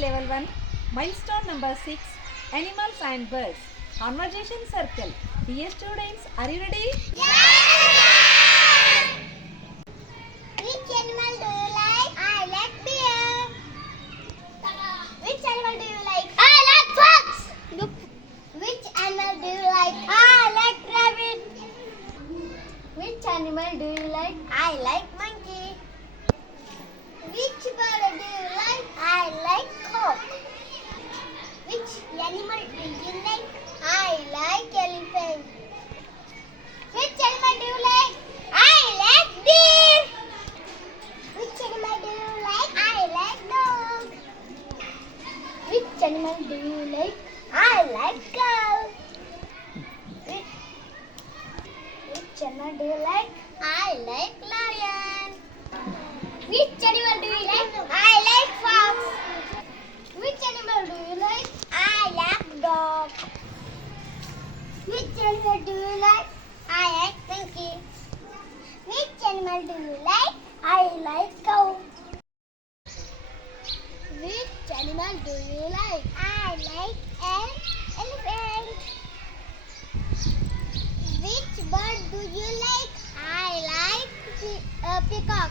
Level 1, Milestone number 6, Animals and Birds. Conversation Circle. Dear students, are you ready? Yes! Which animal do you like? I like bear. Which animal do you like? I like fox. Which animal do you like? I like rabbit. Which animal do you like? I like monkey. Which bird do you like? I like cock. Which animal do you like? I like elephant. Which animal do you like? I like deer. Which animal do you like? I like dog. Which animal do you like? I like cow. Which animal do you like? I like lion. Which animal do you like? I like fox. Which animal do you like? I like dog. Which animal do you like? I like monkey. Which animal do you like? I like cow. Which animal do you like? I like an elephant. Which bird do you like? I like peacock.